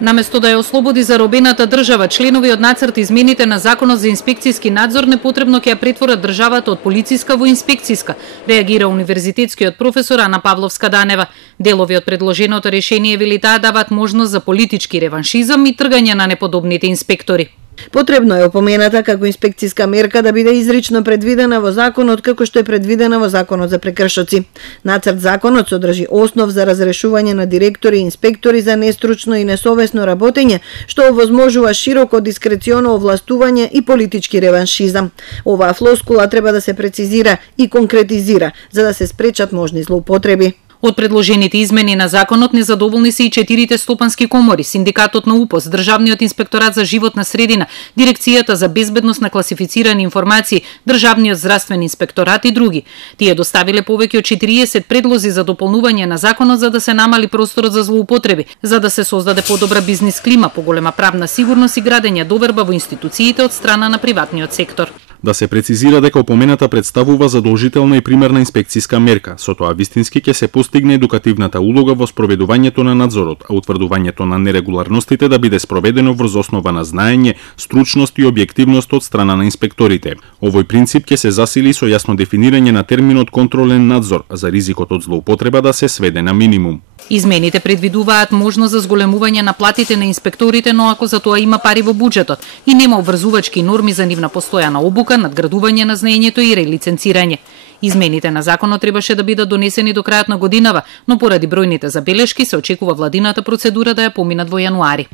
Наместо да ја ослободи заробената држава, членови од нацрт измените на Законот за инспекцијски надзор непотребно ќе ја претворат државата од полициска во инспекцијска, реагира универзитетскиот професор Ана Павловска-Данева. Делови од предложеното решение вели таа дават можност за политички реваншизам и тргање на неподобните инспектори. Потребно е опомената како инспекцијска мерка да биде изрично предвидена во законот како што е предвидена во Законот за прекршоци. Нацрт законот содржи основ за разрешување на директори и инспектори за нестручно и несовесно работење, што овозможува широко дискреционо овластување и политички реваншизам. Оваа флоскула треба да се прецизира и конкретизира за да се спречат можни злоупотреби. Од предложените измени на законот незадоволни се и 4 стопански комори, Синдикатот на УПОС, Државниот инспекторат за животна средина, Дирекцијата за безбедност на класифицирани информации, Државниот здравствен инспекторат и други. Тие доставиле повеќе од 40 предлози за дополнување на законот за да се намали просторот за злоупотреби, за да се создаде подобра бизнис клима, поголема правна сигурност и градење доверба во институциите од страна на приватниот сектор. Да се прецизира дека опомената представува задолжителна и примерна инспекцијска мерка, со тоа вистински ќе се постигне едукативната улога во спроведувањето на надзорот, а утврдувањето на нерегуларностите да биде спроведено врз основа на знаење, стручност и објективност од страна на инспекторите. Овој принцип ќе се засили со јасно дефинирање на терминот контролен надзор, за ризикот од злоупотреба да се сведе на минимум. Измените предвидуваат можност за зголемување на платите на инспекторите, но ако за тоа има пари во буџетот и нема обврзувачки норми за нивна постојана обука, надградување на знаењето и релиценцирање. Измените на законот требаше да бидат донесени до крајот на годинава, но поради бројните забелешки се очекува владината процедура да ја поминат во јануари.